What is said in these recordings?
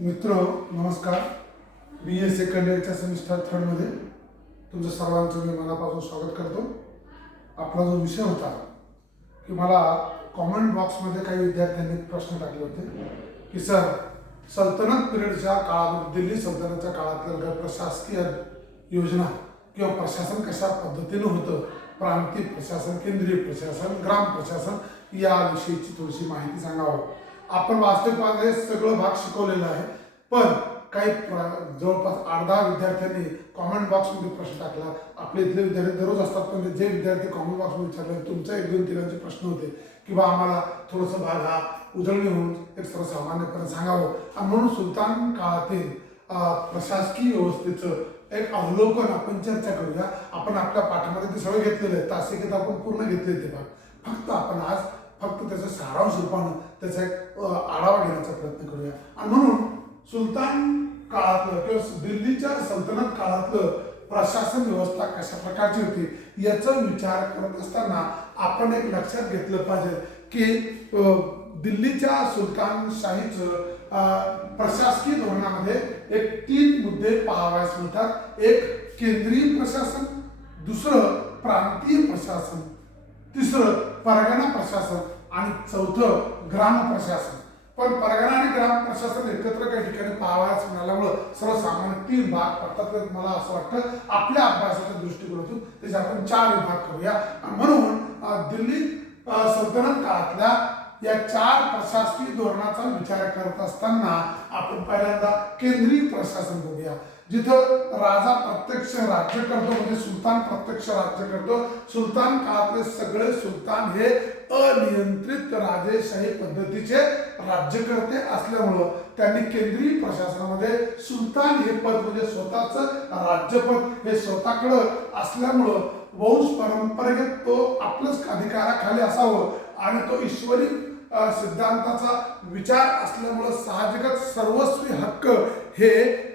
मित्र नमस्कार. BA second इयरच्या सेमिस्टर थर्डमध्ये तुमचं सर्वांचं मी मनापासून स्वागत करतो. आपला जो विषय होता की मला कॉमेंट बॉक्समध्ये काही विद्यार्थ्यांनी प्रश्न टाकले होते की सर, सल्तनत पिरियडच्या काळामध्ये दिल्ली सल्तनतच्या काळातल्या प्रशासकीय योजना किंवा प्रशासन कशा पद्धतीनं होतं, प्रांतीय प्रशासन, केंद्रीय प्रशासन, ग्राम प्रशासन याविषयीची थोडीशी माहिती सांगावं. आपण वास्तविक हे सगळं भाग शिकवलेला आहे, पण काही जवळपास 8-10 विद्यार्थ्यांनी कॉमेंट बॉक्समध्ये प्रश्न टाकला. आपले इथले विद्यार्थी दररोज असतात, पण जे विद्यार्थी कॉमेंट बॉक्समध्ये विचारले तुमचा 1-2-3 प्रश्न होते की बा आम्हाला थोडंसं भाग हा उजळणी होऊन एक सर्वसामान्यपणे सांगावं. आणि म्हणून सुलतान काळातील प्रशासकीय व्यवस्थेचं एक अवलोकन आपण चर्चा करूया. आपण आपल्या पाठामध्ये ते सगळं घेतलेलं आहे, तासिकेत आपण पूर्ण घेतले ते भाग. फक्त आपण आज त्याचं सारांश रूपानं त्याचा एक आढावा घेण्याचा प्रयत्न करूया. आणि म्हणून सुलतान काळातलं किंवा दिल्लीच्या सल्तनत काळातलं प्रशासन व्यवस्था कशा प्रकारची होती याचा विचार करत असताना आपण एक लक्षात घेतलं पाहिजे की दिल्लीच्या सुलतानशाहीचं प्रशासकीय धोरणामध्ये एक 3 मुद्दे पाहावयास मिळतात. एक केंद्रीय प्रशासन, दुसरं प्रांतीय प्रशासन, तिसरं परगणा प्रशासन आणि चौथं ग्राम प्रशासन. पण परगणा आणि ग्राम प्रशासन एकत्र काही ठिकाणी पाहावयास मिळाल्यामुळं सर्वसामान्य 3 भाग पडतात. मला असं वाटतं आपल्या अभ्यासाच्या दृष्टिकोनातून त्याचे आपण 4 विभाग करूया. आणि म्हणून दिल्ली सल्तनत काळातल्या या 4 प्रशासकीय धोरणाचा विचार करत असताना आपण पहिल्यांदा केंद्रीय प्रशासन बघूया, जिथं राजा प्रत्यक्ष राज्य करतो, म्हणजे सुलतान प्रत्यक्ष राज्य करतो. सुलतान काळातले सगळे सुलतान हे अनियंत्रित राजेशाही पद्धतीचे राज्यकर्ते असल्यामुळं त्यांनी केंद्रीय प्रशासनामध्ये सुलतान हे पद म्हणजे स्वतःचं राज्यपद हे स्वतःकडं असल्यामुळं वंश परंपरेत तो आपल्याच अधिकाराखाली असावं आणि तो ईश्वरी सिद्धांताचा विचार असल्यामुळं साहजिकच सर्वस्वी हक्क हे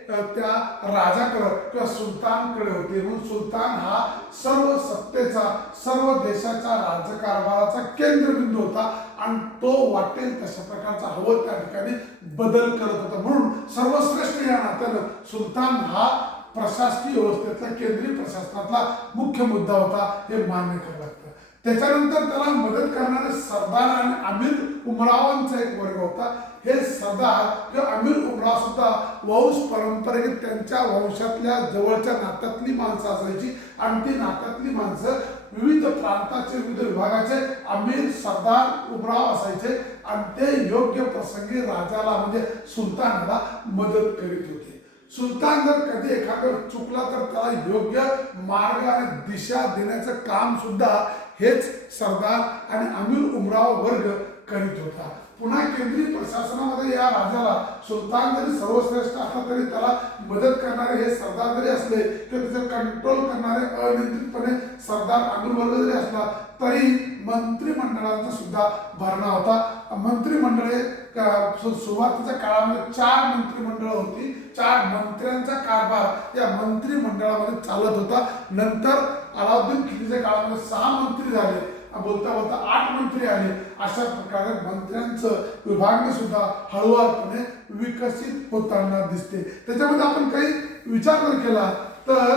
त्या राजाकडे किंवा सुलतानकडे होते. म्हणून सुलतान हा सर्व सत्तेचा, सर्व देशाच्या राज्यकारभाराचा केंद्रबिंदू होता आणि तो वाटेल तशा प्रकारचा हवं त्या ठिकाणी बदल करत होता. म्हणून सर्वश्रेष्ठ या नात्यानं सुलतान हा प्रशासकीय व्यवस्थेतला केंद्रीय प्रशासनातला मुख्य मुद्दा होता हे मान्य करावं लागतं. त्याच्यानंतर त्याला मदत करणारे सरदार आणि अमीर उमरावांचा एक वर्ग होता. हे सरदार किंवा अमीर उमराव सुद्धा वंश परंपरेने त्यांच्या वंशातल्या जवळच्या नात्यातली माणसं असायची आणि ती नात्यातली माणसं विविध प्रांताचे, विविध विभागाचे अमीर, सरदार, उमराव असायचे आणि ते योग्य प्रसंगी राजाला म्हणजे सुलतानाला मदत करीत होते. सुलतान जर कधी एखादं चुकला तर त्याला योग्य मार्ग आणि दिशा देण्याचं काम सुद्धा हेच सरदार आणि अमीर उमराव वर्ग करीत होता. पुन्हा केंद्रीय प्रशासनामध्ये या राजाला सुलतान जरी सर्वश्रेष्ठ असला तरी त्याला मदत करणारे हे सरदार जरी असले किंवा त्याचे कंट्रोल करणारे अनियंत्रितपणे सरदार अमीर वर्ग जरी असला तरी मंत्रिमंडळाचा सुद्धा भरणा होता. मंत्रिमंडळे सुरुवातीच्या काळामध्ये 4 मंत्रिमंडळ होती. 4 मंत्र्यांचा कारभार या मंत्रिमंडळामध्ये चालत होता. नंतर अलाउद्दीन खिलजीच्या काळामध्ये 6 मंत्री झाले, बोलता बोलता 8 मंत्री आले. अशा प्रकारे मंत्र्यांचं विभागणी सुद्धा हळूवारपणे विकसित होताना दिसते. त्याच्यामध्ये आपण काही विचार जर केला तर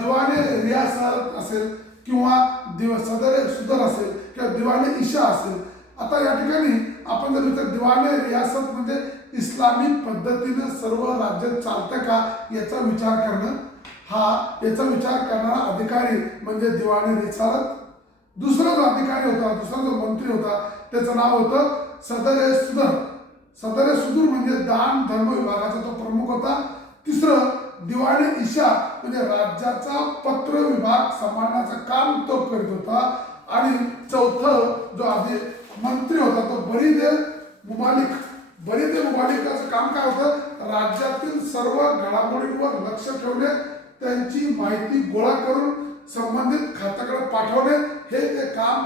दिवाने रियासत असेल किंवा सदर सुदर असेल किंवा दिवाने ईशा असेल. आता या ठिकाणी आपण जर विचार दिवाने रियासत म्हणजे इस्लामी पद्धतीने सर्व राज्यात चालतं का याचा विचार करणं, याचा विचार करणारा अधिकारी म्हणजे दिवाने रियासत. दुसरा जो अधिकारी होता, दुसरा जो मंत्री होता त्याचं नाव होतं सदर सुदर. सदर सुदूर म्हणजे दान धर्म विभागाचा तो प्रमुख होता. तिसरं दिवाने ईशा म्हणजे राज्याचा पत्र विभाग सांभाळण्याचं काम तो करीत होता. आणि चौथं जो मंत्री होता तो बरीदे मुबालिक. बरीदे मुबालिकाचं काम काय होतं, राज्यातील सर्व घडामोडींवर लक्ष ठेवणे, त्यांची माहिती गोळा करून संबंधित खात्याकडे पाठवणे हे ते काम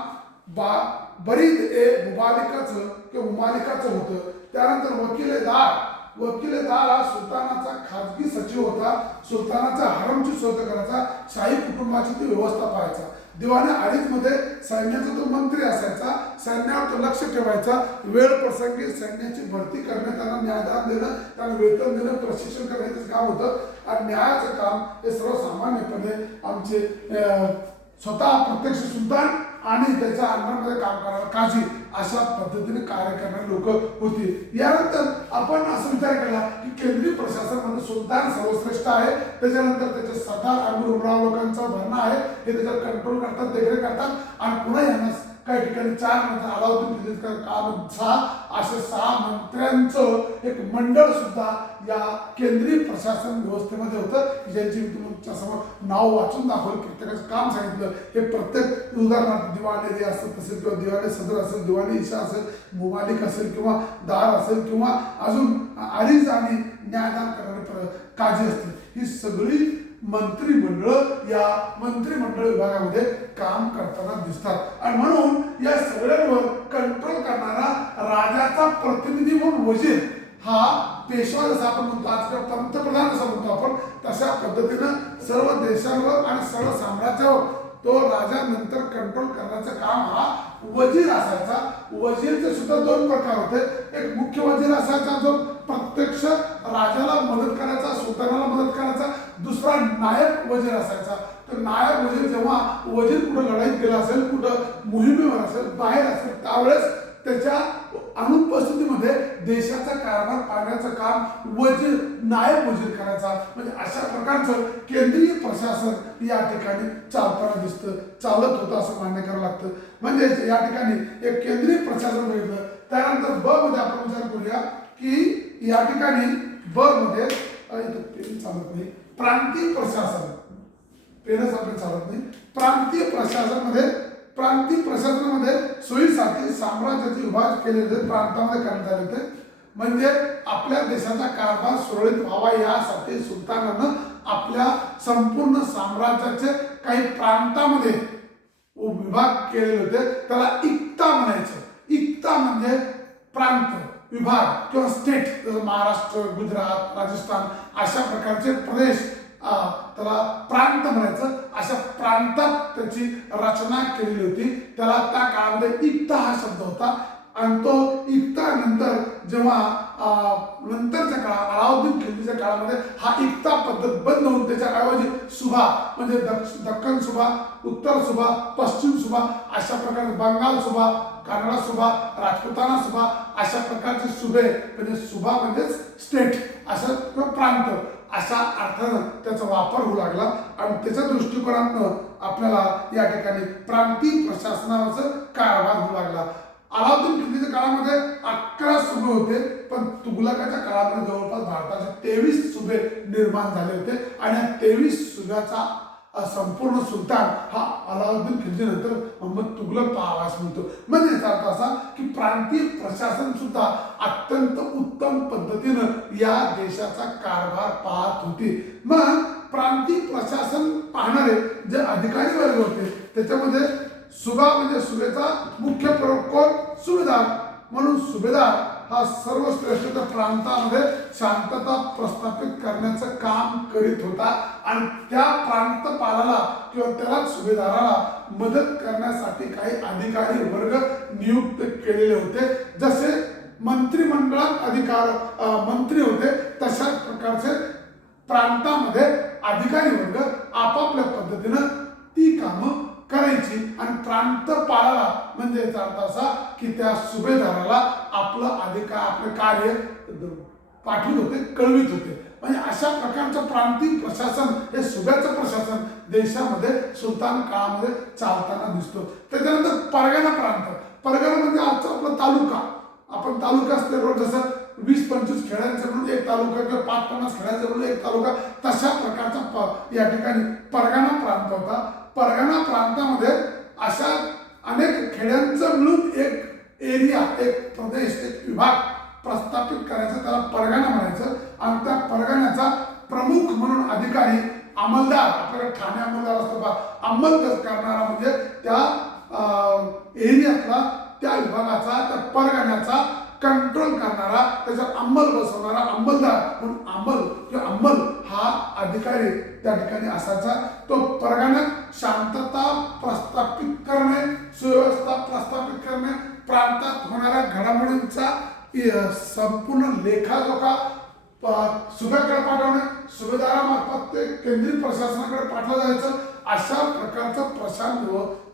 बरीद ए मुबालिकाचं किंवा मुबालिकाचं होतं. त्यानंतर वकिलेदार हा सुलतानाचा खाजगी सचिव होता. सुलतानाचा हरमची शोध करायचा, शाही कुटुंबाची ती व्यवस्था पाहायचा. दिवाणी अडीच मध्ये सैन्याचा तो मंत्री असायचा, सैन्यावर तो लक्ष ठेवायचा, वेळ प्रसंगी सैन्याची भरती करणे, त्यांना न्यायदान देणं, त्यांना वेतन देणं, प्रशिक्षण करण्याचं काम होतं. आणि न्यायाचं काम हे सर्वसामान्यपणे आमचे स्वतः प्रत्यक्ष सुलतान आणि त्याच्या अंडरमध्ये काम करणारे काझी अशा पद्धतीने कार्य करणारे लोक होती. यानंतर आपण असा विचार केला की केंद्रीय प्रशासनामध्ये सुलतान सर्वश्रेष्ठ आहे, त्याच्यानंतर त्याचे सरदार अमीर उमराव लोकांचा भरणा आहे, हे त्याच्यावर कंट्रोल करतात, देखरेख करतात. आणि पुन्हा यांना काही ठिकाणी 4 मंत्री, अलाउद्दीन खिलजीचा काळ 6, असे 6 मंत्र्यांचं एक मंडळ सुद्धा या केंद्रीय प्रशासन व्यवस्थेमध्ये होतं, ज्यांची मी तुमच्या समोर नाव वाचून दाखवलं, प्रत्येकाचं काम सांगितलं. हे प्रत्येक उदाहरणार्थ दिवाणी रियासत असेल किंवा दिवाणी सदर असेल, दिवाणी ईशा असेल, मुमालिक असेल किंवा दार असेल किंवा अजून अरीज आणि न्यायदान करणारे काझी असतील, ही सगळी मंत्रिमंडळ या मंत्रिमंडळ विभागामध्ये काम करताना दिसतात. आणि म्हणून या सगळ्यांवर कंट्रोल करणारा राजाचा प्रतिनिधी म्हणून वजीर हा पेशवा जसा आपण म्हणतो, आजकाल पंतप्रधान असं म्हणतो आपण, तशा पद्धतीनं सर्व देशांवर आणि सर्व साम्राज्यावर तो राजा नंतर कंट्रोल करण्याचं काम हा वजीर असायचा. वजीरचे सुद्धा 2 प्रकार होते. एक मुख्य वजीर असायचा जो प्रत्यक्ष राजाला मदत करायचा, सुलतानाला मदत करायचा. दुसरा नायक वजीर असायचा. तर नायक वजीर जेव्हा वजीर कुठं लढाईत गेला असेल, कुठं मोहिमेवर असेल, बाहेर असेल, त्यावेळेस त्याच्या अनुपस्थितीमध्ये देशाचा कारभार पाहण्याचं काम वजीर, नायक वजीर करायचा. म्हणजे अशा प्रकारचं केंद्रीय प्रशासन या ठिकाणी चालताना दिसतं, चालत होतं असं मान्य करावं लागतं. म्हणजे या ठिकाणी एक केंद्रीय प्रशासन बघितलं. त्यानंतर ब मध्ये आपण विचार करूया की या ठिकाणी ब मध्ये चालत नाही, प्रांतीय प्रशासन, पेनच आपले चालत नाही. प्रांतीय प्रशासनामध्ये सोयीसाठी साम्राज्याचे विभाग केलेले प्रांतामध्ये करण्यात आले होते. म्हणजे आपल्या देशाचा कारभार सुरळीत व्हावा यासाठी सुलतानानं आपल्या संपूर्ण साम्राज्याचे काही प्रांतामध्ये विभाग केलेले होते. त्याला इक्ता म्हणायचं. इक्ता म्हणजे प्रांत, विभाग किंवा स्टेट, जसं महाराष्ट्र, गुजरात, राजस्थान अशा प्रकारचे प्रदेश, त्याला प्रांत म्हणायचं. अशा प्रांतात त्याची रचना केलेली होती. त्याला त्या काळामध्ये इक्ता हा शब्द होता. आणि तो इक्ता नंतर जेव्हा नंतरच्या काळात अलाउद्दीन खिलजीच्या काळामध्ये हा इक्ता पद्धत बंद होऊन त्याच्याऐवजी सुभा म्हणजे दख्खन सुभा, उत्तर सुभा, पश्चिम सुभा अशा प्रकारचे, बंगाल सुभा, कानडा सुभा, राजपुताना सुभा अशा प्रकारचे सुभे, म्हणजे सुभा म्हणजेच स्टेट असं किंवा प्रांत अशा अर्थानं त्याचा वापर होऊ लागला. आणि त्याच्या दृष्टिकोनातनं आपल्याला या ठिकाणी प्रांतीय प्रशासनाचा कारभार होऊ लागला. अलाउद्दीन खिलजीच्या काळामध्ये 11 सुबे होते, पण तुघलकाच्या काळामध्ये जवळपास भारताचे 23 सुबे निर्माण झाले होते. आणि या 23 सुब्याचा संपूर्ण सुलतान हा अलाउद्दीन खिलजी नंतर मोहम्मद तुघलक पाहावास म्हणतो. म्हणजे याचा अर्थ असा की प्रांतीय प्रशासन सुद्धा अत्यंत उत्तम पद्धतीनं या देशाचा कारभार पाहत होते. मग प्रांतीय प्रशासन पाहणारे जे अधिकारी वर्ग होते त्याच्यामध्ये सुभा म्हणजे सुभेचा मुख्य प्रमुख कोण? सुभेदार. म्हणून सुभेदार हा सर्वश्रेष्ठ प्रांतामध्ये शांतता प्रस्थापित करण्याचं काम करीत होता. आणि त्या प्रांतपालाला किंवा त्याला सुभेदाराला मदत करण्यासाठी काही अधिकारी वर्ग नियुक्त केलेले होते. जसे मंत्रिमंडळात मंत्री होते तशाच प्रकारचे प्रांतामध्ये अधिकारी वर्ग आपापल्या पद्धतीनं ती कामं करायची. आणि प्रांतपालाला म्हणजे याचा अर्थ असा की त्या सुभेदाराला आपलं कार्य पाठवत होते, कळवित होते. म्हणजे अशा प्रकारचं प्रांतीय प्रशासन हे सुभ्याचं प्रशासन देशामध्ये सुलतान काळामध्ये चालताना दिसतो. त्याच्यानंतर परगणा प्रांत. परगणा म्हणजे आजचा आपला तालुका. आपण तालुका असते रोज जसं 20-25 खेड्यांचा म्हणून एक तालुका किंवा 5-50 खेड्यांचा म्हणून एक तालुका, तशा प्रकारचा या ठिकाणी परगणा प्रांत होता. परगणा प्रांतामध्ये अशा अनेक खेड्यांचं मिळून एक एरिया, एक प्रदेश, एक विभाग प्रस्थापित करायचं, त्याला परगणा म्हणायचं. आणि त्या परगण्याचा प्रमुख म्हणून अधिकारी अंमलदार, आपल्याकडे ठाणे अंमलदार असतो बा, अंमल करणारा म्हणजे त्या एरियातला, त्या विभागाचा, त्या परगण्याचा कंट्रोल करणारा, त्याच्यात अंमल बसवणारा अंमलदार म्हणून अंमल हा अधिकारी त्या ठिकाणी असायचा. तो परगण्यात शांतता प्रस्थापित करणे, सुव्यवस्था प्रस्थापित करणे, प्रांतात होणाऱ्या घडामोडींचा संपूर्ण लेखाजोखा सुभेकडे पाठवणे, सुभेदारामार्फत ते केंद्रीय प्रशासनाकडे पाठवलं जायचं. अशा प्रकारचं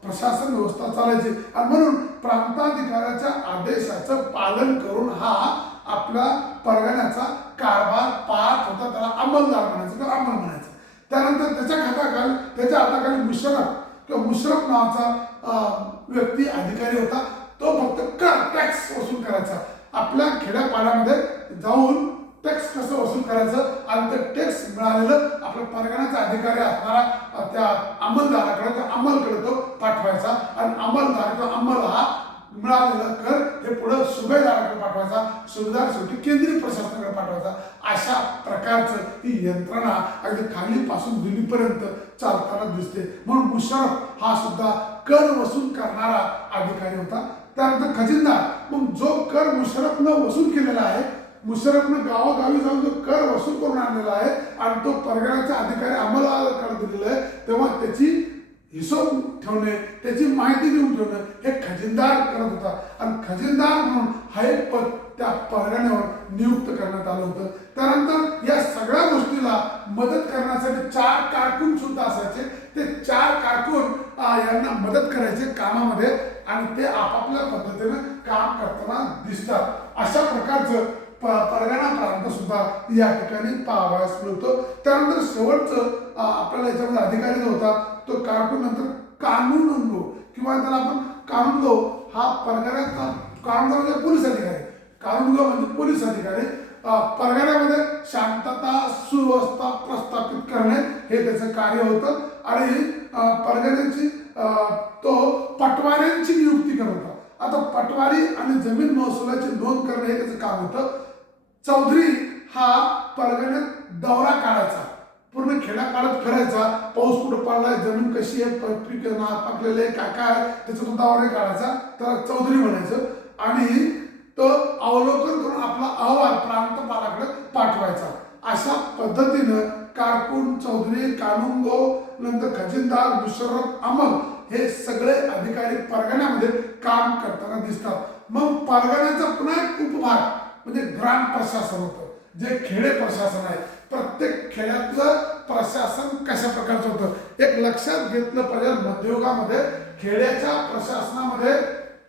प्रशासन व्यवस्था चालायची. आणि म्हणून प्रांताधिकाऱ्याच्या आदेशाचं पालन करून हा आपला परगण्याचा कारभार पाहत होता. त्याला अंमलदार म्हणायचं किंवा अंमल म्हणायचं. त्यानंतर त्याच्या हाताखाली मुशरफ नावाचा व्यक्ती अधिकारी होता. तो फक्त टॅक्स वसूल करायचा. आपल्या खेड्यापाड्यामध्ये जाऊन टॅक्स कसं वसूल करायचं आणि ते टॅक्स मिळालेलं आपल्या परगण्याचा अधिकारी असणारा त्या अंमलदाराकडे, त्या अंमलकडे तो पाठवायचा. आणि अंमल हा मिळालेला कर हे पुढे सुभेदाराकडे पाठवायचा. सुभेदार शेवटी केंद्रीय प्रशासनाकडे पाठवायचा. अशा प्रकारचं ही यंत्रणा अगदी खालीपासून दिल्लीपर्यंत चालताना दिसते. म्हणून मुशर्रफ हा सुद्धा कर वसूल करणारा अधिकारी होता. त्यानंतर खजिनदार, मग जो कर मुशर्रफनं वसूल केलेला आहे, मुशर्रफनं गावोगावी जाऊन जो कर वसूल करून आणलेला आहे आणि तो परगण्याच्या अधिकारी अंमलदाराकडे दिलेला आहे, तेव्हा त्याची हिशोब ठेवणे, त्याची माहिती देऊन ठेवणं हे खजिनदार करत होता. आणि खजिनदार म्हणून हा एक पद त्या परगण्यावर नियुक्त करण्यात आलं होतं. त्यानंतर या सगळ्या गोष्टीला मदत करण्यासाठी 4 कारकून सुद्धा असायचे. ते 4 कारकून यांना मदत करायचे कामामध्ये आणि ते आपापल्या पद्धतीने काम करताना दिसतात. अशा प्रकारचं परगणा प्रांत सुद्धा या ठिकाणी पाहावयास मिळतो. त्यानंतर शेवटचं आपल्याला याच्यामध्ये अधिकारी जो होता तो कारकून, नंतर कानूनगो किंवा त्याला आपण कानूनगो हा परगण्याचा, कानूनगो म्हणजे पोलीस अधिकारी, कानूनगो म्हणजे पोलीस अधिकारी. परगण्यामध्ये शांतता सुव्यवस्था प्रस्थापित करणे हे त्याचं कार्य होतं. आणि परगण्याची तो पटवाऱ्यांची नियुक्ती करत होता. आता पटवारी आणि जमीन महसुलाची नोंद करणे हे त्याचं काम होतं. चौधरी हा परगण्यात दौरा काढायचा, पूर्ण खेड्यापाड्यात फिरायचा. पाऊस कुठं पडलाय, जमीन कशी आहे, पीक पाकलेले काय काय त्याचा तो दौरा काढायचा, त्याला चौधरी म्हणायचं. आणि तो अवलोकन करून आपला अहवाल प्रांतपालाकडे पाठवायचा. अशा पद्धतीनं कारकून, चौधरी, कानूनगो, नंतर खजिनदार, मुशर्रफ, अंमल हे सगळे अधिकारी परगण्यामध्ये काम करताना दिसतात. मग परगण्याचा पुन्हा एक उपभाग म्हणजे ग्राम प्रशासन होतं, जे खेडे प्रशासन आहे. प्रत्येक खेड्यातलं प्रशासन कशा प्रकारचं होतं एक लक्षात घेतलं पाहिजे. मध्ययुगामध्ये खेड्याच्या प्रशासनामध्ये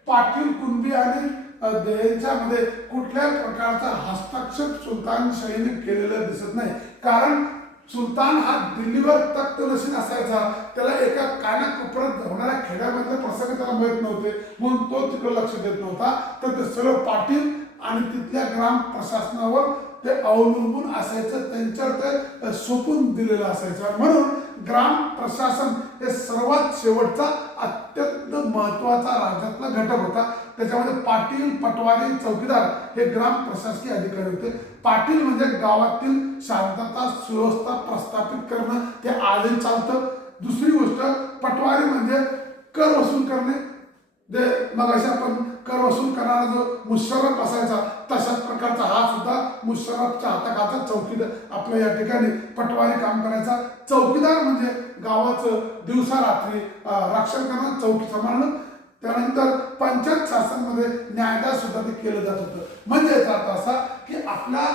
पाटील, कुणबी आणि यांच्यामध्ये कुठल्याही प्रकारचा हस्तक्षेप सुलतानशाहीने केलेलं दिसत नाही. कारण सुलतान हा दिल्लीवर तख्त नशीन असायचा. त्याला एका कानाकोपऱ्यात होणाऱ्या खेड्यामधले प्रसंग त्याला माहीत नव्हते, म्हणून तो तिकडे लक्ष देत नव्हता. तर ते सर्व पाटील आणि तिथल्या ग्राम प्रशासनावर ते अवलंबून असायचं, त्यांच्यावर ते सोपून दिलेलं असायचं. म्हणून ग्राम प्रशासन हे सर्वात शेवटचा अत्यंत महत्वाचा राज्यातला घटक होता. त्याच्यामध्ये पाटील, पटवारी, चौकीदार हे ग्राम प्रशासकीय अधिकारी होते. पाटील म्हणजे गावातील शांतता सुव्यवस्था प्रस्थापित करणं, ते आजही चालतं. दुसरी गोष्ट पटवारी म्हणजे कर वसूल करणे. जे मग अशा आपण कर वसूल करणारा जो मुशर्रफ असायचा तशाच प्रकारचा हा सुद्धा मुशर्रफच्या हाताखालचा चौकीदार आपल्या या ठिकाणी पटवारी काम करायचा. चौकीदार म्हणजे गावाचं दिवसा रात्री रक्षण करणं, चौकी सांभाळणं. त्यानंतर पंचायत शासनमध्ये न्यायदान सुद्धा ते केलं जात होतं. म्हणजे याचा अर्थ असा की आपल्या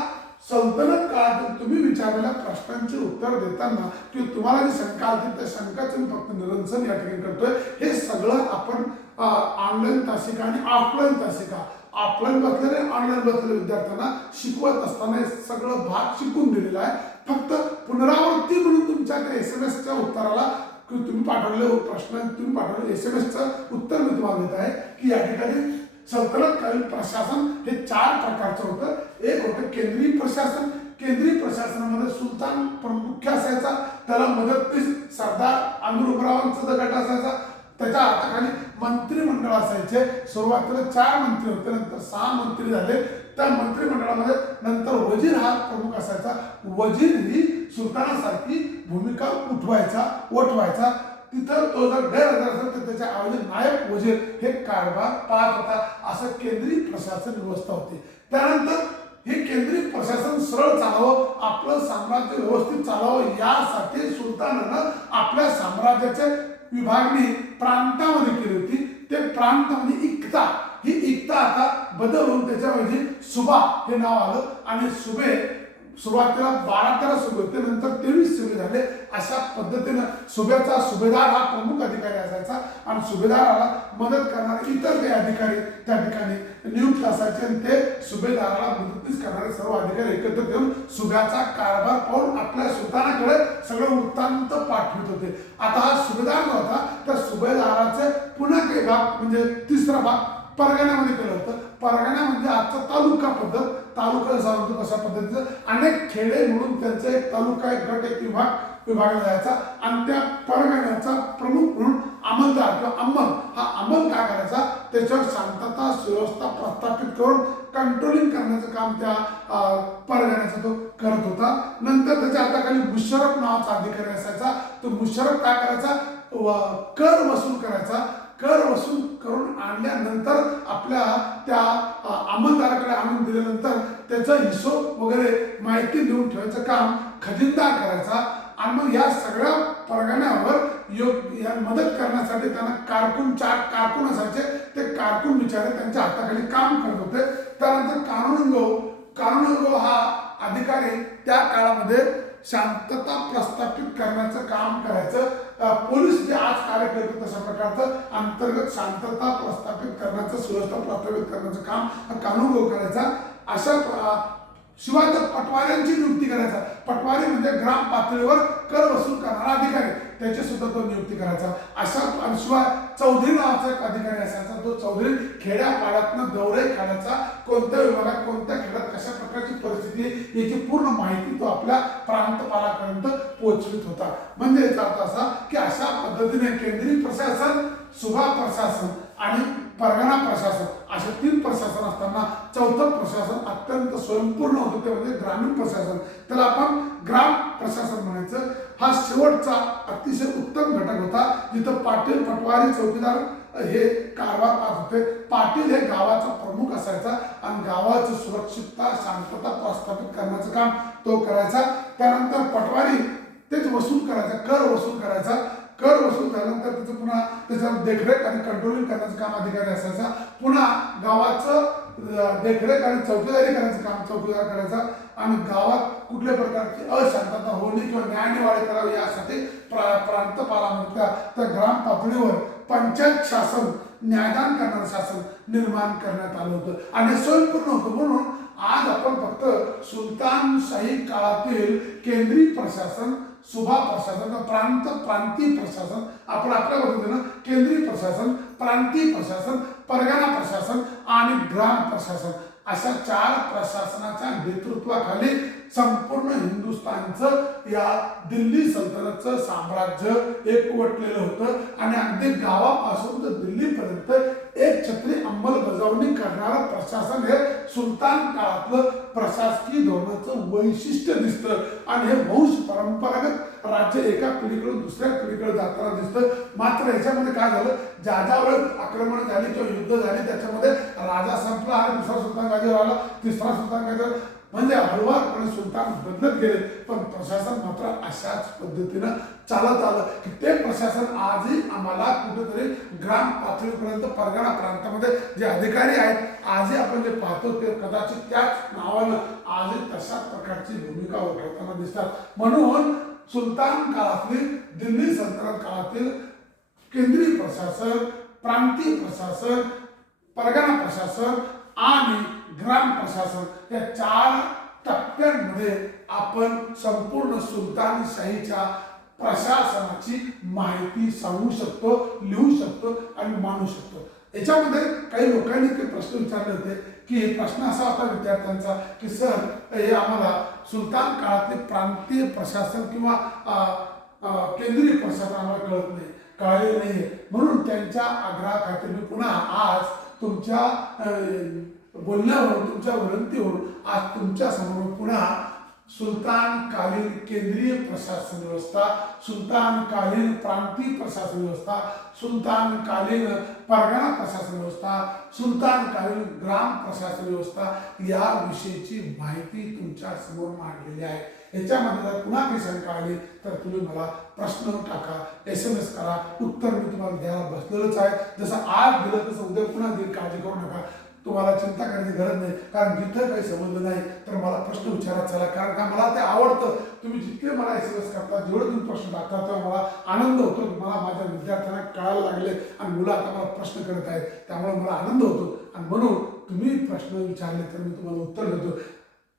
सल्तनत काळातील तुम्ही विचारलेल्या प्रश्नांची उत्तर देताना किंवा तुम्हाला जी शंका आली त्या शंकाचं मी फक्त निरसन या ठिकाणी करतोय. हे सगळं आपण ऑनलाईन तासिका आणि ऑफलाईन तासिका, ऑफलाईन बसलेले ऑनलाईन बसलेल्या विद्यार्थ्यांना शिकवत असताना हे सगळं भाग शिकून दिलेला आहे. फक्त पुनरावृत्ती म्हणून तुमच्या त्या SMS उत्तराला तुम्ही पाठवलेले प्रश्न, तुम्ही पाठवलेले SMS उत्तर मी तुम्हाला देत आहे की या ठिकाणी सल्तनतकालीन प्रशासन हे 4 प्रकारचं होतं. एक होतं केंद्रीय प्रशासन. केंद्रीय प्रशासनामध्ये सुलतान प्रमुख असायचा, त्याला मदतनीस सरदार अमीरुमरावांचा गट असायचा. त्याच्या हाताखाली मंत्रिमंडळ असायचे. सुरुवातीला 4 मंत्री होते, नंतर 6 मंत्री झाले. त्या मंत्रिमंडळामध्ये नंतर वजीर हा प्रमुख असायचा. वजीर ही सुलतानासारखी भूमिका वठवायचा. तिथं तो जर गैरहजर असेल तर त्याच्या ऐवजी नायब वजीर हे कारभार पाहत होता. असं केंद्रीय प्रशासन व्यवस्था होती. त्यानंतर हे केंद्रीय प्रशासन सरळ चालावं, आपलं साम्राज्य व्यवस्थित चालावं, यासाठी सुलतानानं आपल्या साम्राज्याचे विभागणी प्रांतामध्ये केली होती. ते प्रांत म्हणजे इक्ता, ही इक्ता आता बदलून त्याच्याऐवजी सुबा हे नाव आलं आणि सुबे सुरुवातीला 12-13 सुबे होते, नंतर 23 सुबे झाले. अशा पद्धतीनं सुब्याचा सुभेदार हा प्रमुख अधिकारी असायचा आणि सुभेदाराला मदत करणारे इतर काही अधिकारी त्या ठिकाणी नियुक्त असायचे आणि ते सुभेदाराला मदतीच करणारे सर्व अधिकारी एकत्र येऊन सुब्याचा कारभार पाहून आपल्या सुलतानाकडे सगळं वृत्तांत पाठवित होते. आता हा सुभेदार जो होता त्या सुभेदाराचे पुन्हा काही भाग म्हणजे तिसरा भाग परगण्यामध्ये केलं होतं. परगणा म्हणजे आजचा तालुका पद्धत, तालुका जसा म्हणतो तशा पद्धतीचं अनेक खेडे म्हणून त्यांचा एक तालुका, एक गट, एक विभागला जायचा आणि त्या परगण्याचा प्रमुख म्हणून अंमलदार किंवा अंमल, हा अंमल काय करायचा, त्याच्यावर शांतता सुव्यवस्था प्रस्थापित करून कंट्रोलिंग करण्याचं काम त्या परगण्याचा तो करत होता. नंतर त्याच्या हाताखाली मुशर्रफ नावाचा अधिकारी असायचा. तो मुशर्रफ काय करायचा, कर वसूल करायचा. कर वसूल करून आणल्यानंतर आपल्या त्या अंमलदाराकडे आणून दिल्यानंतर त्याचा हिशोब वगैरे माहिती देऊन ठेवायचं काम खजिनदार करायचा. आणि मग या सगळ्या परगण्यावर मदत करण्यासाठी त्यांना चार कारकून असायचे. ते कारकून बिचारे त्यांच्या हाताखाली काम करत होते. त्यानंतर कानूनगो हा अधिकारी त्या काळामध्ये शांतता प्रस्थापित करण्याचं काम करायचं. पोलीस जे आज कार्य करतो तशा प्रकारचं अंतर्गत शांतता प्रस्थापित करण्याचं, सुव्यवस्था प्रस्थापित करण्याचं काम कानूनगो करायचा. अशा शिवाय पटवाऱ्यांची नियुक्ती करायचा. पटवारी म्हणजे ग्राम पातळीवर कर वसूल करणारा अधिकारी, त्याची सुद्धा तो नियुक्ती करायचा. अशा शिवाय चौधरी नावाचा एक अधिकारी असायचा. तो चौधरी खेड्यापाड्यातनं दौरे काढायचा, कोणत्या विभागात कोणत्या खेड्यात कशा प्रकारची परिस्थिती आहे याची पूर्ण माहिती तो आपल्या प्रांतपालापर्यंत पोहोचवित होता. म्हणजे याचा अर्थ असा की अशा पद्धतीने केंद्रीय प्रशासन, सुभा प्रशासन आणि परगणा प्रशासन अशा 3 प्रशासन असताना चौथं प्रशासन अत्यंत स्वयंपूर्ण होतं, ते म्हणजे ग्रामीण प्रशासन. त्याला आपण ग्राम प्रशासन म्हणायचं. हा शेवटचा अतिशय उत्तम घटक होता, जिथं पाटील, पटवारी, चौकीदार हे कारभार पाहत होते. पाटील हे गावाचा प्रमुख असायचा आणि गावाची सुरक्षितता, शांतता प्रस्थापित करण्याचं काम तो करायचा. त्यानंतर पटवारी तेच वसूल करायचा, कर वसूल करायचा. कर वसूल झाल्यानंतर त्याचं पुन्हा त्याच्यावर देखरेख आणि कंट्रोलिंग करण्याचं काम अधिकारी असायचा. पुन्हा गावाचं देखरेख आणि चौकीदारी करायचं काम चौकीदार करायचा. आणि गावात कुठल्या प्रकारची अशांतता होणे किंवा न्यायनिवाडे करावे यासाठी प्रांतपालामध्ये त्या ग्राम पातळीवर पंचायत शासन, न्यायदान करणारं शासन निर्माण करण्यात आलं होतं आणि स्वयंपूर्ण होतं. म्हणून आज आपण फक्त सुलतानशाही काळातील केंद्रीय प्रशासन, सुभा प्रशासन, प्रांतीय प्रशासन, आपण आपल्या पद्धतीनं केंद्रीय प्रशासन, प्रांतीय प्रशासन, परगणा प्रशासन आणि ग्राम प्रशासन अशा 4 प्रशासनाच्या नेतृत्वाखाली संपूर्ण हिंदुस्थानचं या दिल्ली सल्तनतचं साम्राज्य एकवटलेलं होतं आणि अगदी गावापासून तर दिल्लीपर्यंत एक छत्री अंमलबजावणी करणारं प्रशासन हे सुलतान काळातलं प्रशासकीय धोरणाचं वैशिष्ट्य दिसतं. आणि हे वंश परंपरागत राज्य एका पिढीकडून दुसऱ्या पिढीकडे जाताना दिसतं. मात्र याच्यामध्ये काय झालं, ज्या वेळेस आक्रमण झाली किंवा युद्ध झाली त्याच्यामध्ये राजा संपला आणि दुसरा सुलतान गादीवर आला, तिसरा सुलतान गादीवर, म्हणजे हळूवारपणे सुलतान बदलत गेले. पण प्रशासन मात्र अशाच पद्धतीनं चालत आलं की ते प्रशासन आजही आम्हाला कुठेतरी ग्राम पातळीपर्यंत परगणा प्रांतामध्ये जे अधिकारी आहेत आजही आपण जे पाहतो ते कदाचित त्याच नावानं आजही तशाच प्रकारची भूमिका ओळखताना दिसतात. म्हणून सुलतान काळातली दिल्ली सल्तनत काळातील केंद्रीय प्रशासन, प्रांतीय प्रशासन, परगणा प्रशासन आणि ग्राम प्रशासन या 4 टप्प्यांमध्ये आपण संपूर्ण सुलतानशाहीच्या प्रशासनाची माहिती सांगू शकतो, लिहू शकतो आणि मांडू शकतो. याच्यामध्ये काही लोकांनी काही प्रश्न विचारले होते की प्रश्न असा होता विद्यार्थ्यांचा की सर हे आम्हाला सुलतान काळातले प्रांतीय प्रशासन किंवा केंद्रीय प्रशासन आम्हाला कळले नाही, म्हणून त्यांच्या आग्रहाखातीर मी पुन्हा आज तुमच्या बोलण्यावरून, तुमच्या विनंतीवरून आज तुमच्या समोर पुन्हा सुलतानकालीन केंद्रीय प्रशासन व्यवस्था, सुलतानकालीन प्रांतीय प्रशासन व्यवस्था, सुलतानकालीन परगणा प्रशासन व्यवस्था, सुलतानकालीन ग्राम प्रशासन व्यवस्था याविषयीची माहिती तुमच्या समोर मांडलेली आहे. याच्यामध्ये जर पुन्हा काही शंका आली तर तुम्ही मला प्रश्न टाका, SMS करा, उत्तर मी तुम्हाला द्यायला बसलेलंच आहे. जसं आज दिलं तसं उद्या पुन्हा देईल, काळजी करू नका. तुम्हाला चिंता करण्याची गरज नाही, कारण जिथं काही समजलं नाही तर मला प्रश्न विचारत चला, कारण का मला ते आवडतं. तुम्ही जितके मला SMS करता, जेवढे तुम्ही प्रश्न टाकता तेव्हा मला आनंद होतो. मला माझ्या विद्यार्थ्यांना कळायला लागले आणि मुलं आता मला प्रश्न करत आहेत, त्यामुळे मला आनंद होतो. आणि म्हणून तुम्ही प्रश्न विचारले तर मी तुम्हाला उत्तर देतो.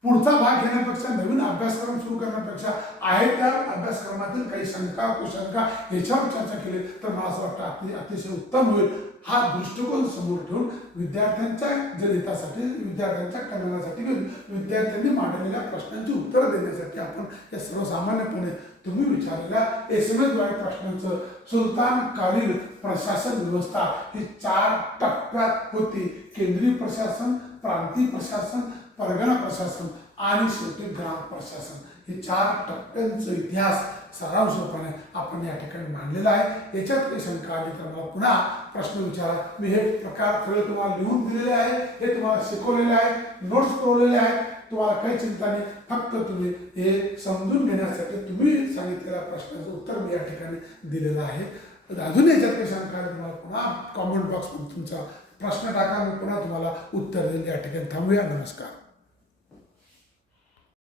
पुढचा भाग घेण्यापेक्षा, नवीन अभ्यासक्रम सुरू करण्यापेक्षा आहे त्या अभ्यासक्रमातील काही शंका कुशंका याच्यावर चर्चा केली तर मला असं वाटतं अतिशय उत्तम होईल. हा दृष्टिकोन समोर ठेवून विद्यार्थ्यांच्या हितासाठी, विद्यार्थ्यांच्या कल्याणासाठी, विद्यार्थ्यांनी मांडलेल्या प्रश्नांची उत्तरं देण्यासाठी आपण या सर्वसामान्यपणे तुम्ही विचारलेल्या SMS द्वारे प्रश्नांचं सुलतानकालीन प्रशासन व्यवस्था ही 4 टप्प्यात होती. केंद्रीय प्रशासन, प्रांतीय प्रशासन, परगणा प्रशासन आणि शेवटी ग्राम प्रशासन. हे 4 टप्प्यांचा इतिहास सारांशपणे आपण या ठिकाणी मांडलेला आहे. याच्यात काही शंका आली तर मला पुन्हा प्रश्न विचारा. मी हे प्रकार सगळे तुम्हाला लिहून दिलेले आहे, हे तुम्हाला शिकवलेले आहे, नोट्स पुरवलेले आहेत. तुम्हाला काही चिंता नाही, फक्त तुम्ही हे समजून घेण्यासाठी तुम्ही सांगितलेल्या प्रश्नाचं उत्तर मी या ठिकाणी दिलेलं आहे. अजून याच्यात काही शंका आली तुम्हाला पुन्हा कॉमेंट बॉक्समध्ये तुमचा प्रश्न टाका, मी पुन्हा तुम्हाला उत्तर देईल. या ठिकाणी थांबूया. नमस्कार.